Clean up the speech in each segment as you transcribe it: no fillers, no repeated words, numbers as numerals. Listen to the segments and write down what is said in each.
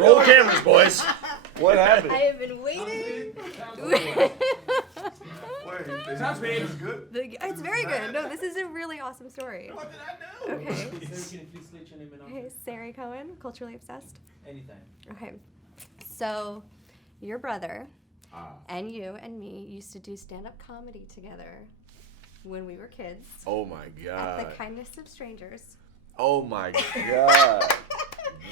Roll the cameras, boys. What happened? I have been waiting. Sounds good. It's very good. No, this is a really awesome story. What did I know? Okay. Sir, can you please state your name and Okay, Sari Cohen, culturally obsessed. Anytime. Okay. So, your brother and you and me used to do stand-up comedy together when we were kids. Oh my At God. the Kindness of Strangers. Oh my God.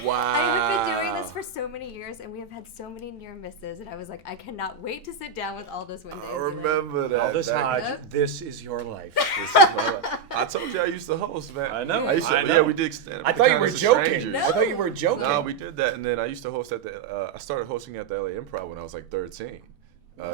Wow. I have been doing this for so many years, and we have had so many near misses, and I was like, I cannot wait to sit down with Aldis one day. I remember that. Aldis Hodge, Yep. this is your life. This is my life. I told you I used to host, man. I know. I used to, I know. Yeah, we did stand up. I thought you were joking. No. I thought you were joking. No, we did that, and then I used to host at the. I started hosting at the LA Improv when I was like 13.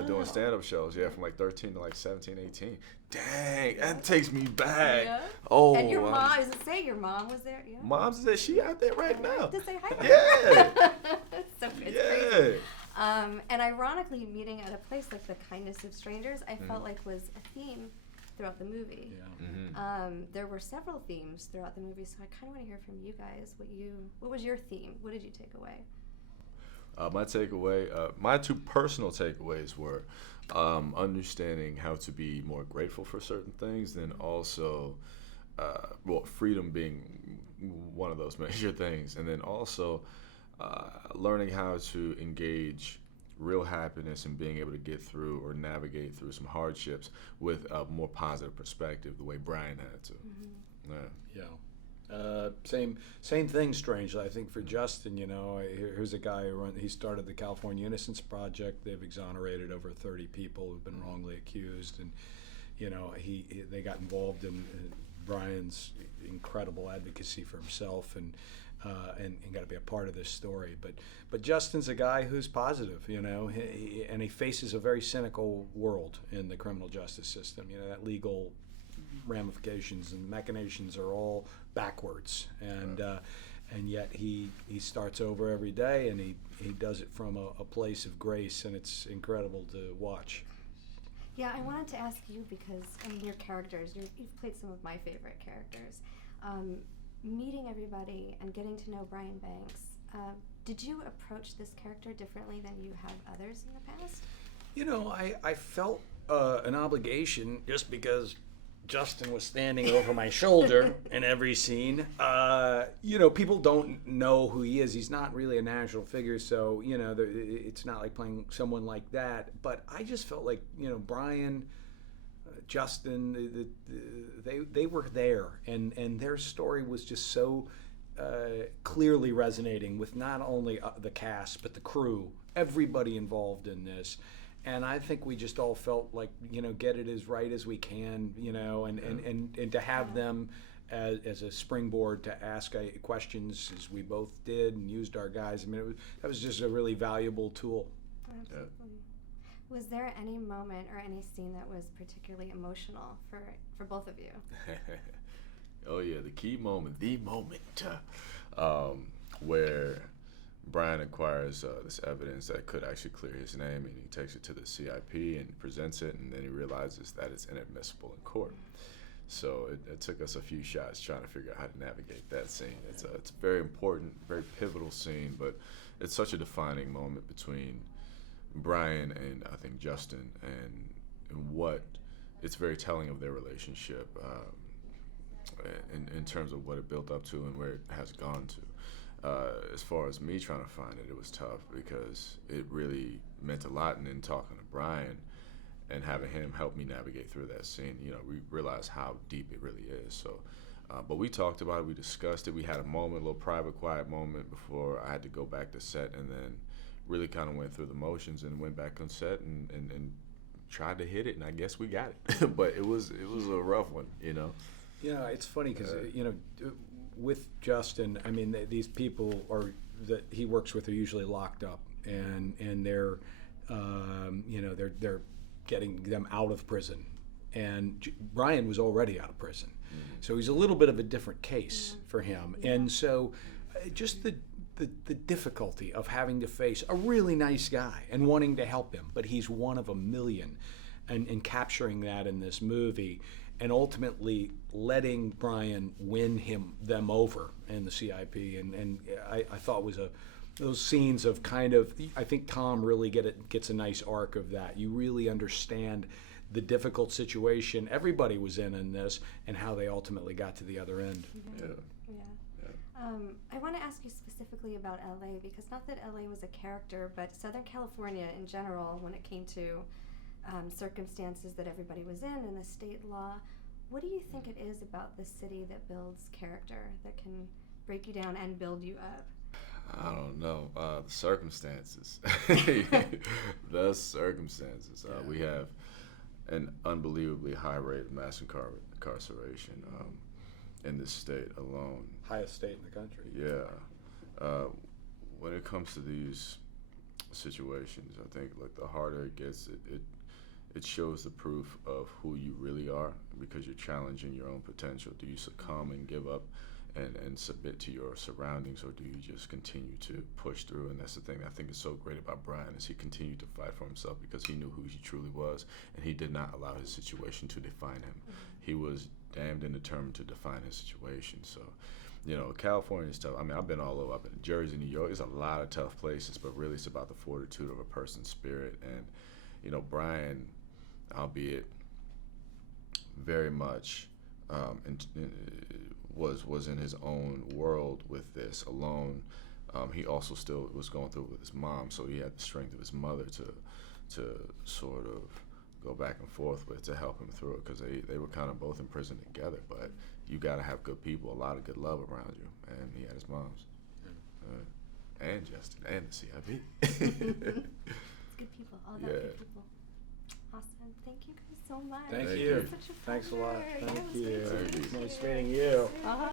Doing stand-up shows, from like 13 to like 17, 18. Dang, that takes me back. Yeah. Oh, And your mom, does it say your mom was there? Yeah. Mom's there. She out there right now. To say hi. Yeah. It's so it's Yeah. crazy. And ironically, meeting at a place like the Kindness of Strangers, I felt like was a theme throughout the movie. Yeah. There were several themes throughout the movie, so I kind of want to hear from you guys. What was your theme? What did you take away? My takeaway, my two personal takeaways were understanding how to be more grateful for certain things, then also, freedom being one of those major things, and then also learning how to engage real happiness and being able to get through or navigate through some hardships with a more positive perspective, the way Brian had to. Yeah. Same thing, strangely. I think for Justin, here's a guy he started the California Innocence Project. They've exonerated over 30 people who've been wrongly accused, and they got involved in Brian's incredible advocacy for himself and got to be a part of this story. But Justin's a guy who's positive, and he faces a very cynical world in the criminal justice system. That legal ramifications and machinations are all backwards, and yet he starts over every day, and he does it from a place of grace, and it's incredible to watch. Yeah, I wanted to ask you because your characters, you've played some of my favorite characters. Meeting everybody and getting to know Brian Banks, did you approach this character differently than you have others in the past? I felt an obligation just because Justin was standing over my shoulder in every scene. People don't know who he is. He's not really a national figure, so it's not like playing someone like that. But I just felt like Brian, Justin, they were there, and their story was just so clearly resonating with not only the cast but the crew, everybody involved in this. And I think we just all felt like, get it as right as we can, and to have them as a springboard to ask questions as we both did and used our guys. I mean, that was just a really valuable tool. Absolutely. Was there any moment or any scene that was particularly emotional for both of you? Oh yeah, the moment where Brian acquires this evidence that could actually clear his name, and he takes it to the CIP and presents it, and then he realizes that it's inadmissible in court. So it took us a few shots trying to figure out how to navigate that scene. It's a very important, very pivotal scene, but it's such a defining moment between Brian and I think Justin, and what it's very telling of their relationship in terms of what it built up to and where it has gone to. As far as me trying to find it, it was tough because it really meant a lot. And then talking to Brian and having him help me navigate through that scene, we realized how deep it really is. So, but we talked about it, we discussed it. We had a little private, quiet moment before I had to go back to set, and then really kind of went through the motions and went back on set and tried to hit it. And I guess we got it, but it was a rough one, It's funny because with Justin, I mean, these people that he works with are usually locked up, and they're they're getting them out of prison, and Brian was already out of prison, so he's a little bit of a different case for him, and so just the difficulty of having to face a really nice guy and wanting to help him, but he's one of a million, and capturing that in this movie. And ultimately letting Brian win them over in the CIP, and I thought was those scenes of kind of, I think Tom really gets a nice arc of that. You really understand the difficult situation everybody was in this, and how they ultimately got to the other end. Yeah. I want to ask you specifically about LA, because not that LA was a character, but Southern California in general, when it came to circumstances that everybody was in and the state law, what do you think it is about the city that builds character, that can break you down and build you up? I don't know. The circumstances. The circumstances. We have an unbelievably high rate of mass incarceration in this state alone. Highest state in the country. Yeah. When it comes to these situations, I think like the harder it gets, it shows the proof of who you really are, because you're challenging your own potential. Do you succumb and give up and submit to your surroundings, or do you just continue to push through? And that's the thing I think is so great about Brian, is he continued to fight for himself because he knew who he truly was, and he did not allow his situation to define him. He was damned and determined to define his situation. So, you know, California is tough. I mean, I've been all over, up in Jersey, New York. There's a lot of tough places, but really it's about the fortitude of a person's spirit. And, you know, Brian, albeit very much was in his own world with this alone. He also still was going through it with his mom, so he had the strength of his mother to sort of go back and forth with, to help him through it, because they were kind of both in prison together. But you got to have good people, a lot of good love around you, and he had his mom's. And Justin, and the CIB. It's good people, all about good people. Awesome. Thank you guys so much. Thank Thank you. you. It was such a Thanks a lot. pleasure. Yeah, Thank it was you. great to meet Thank you. Nice meeting you. Uh-huh.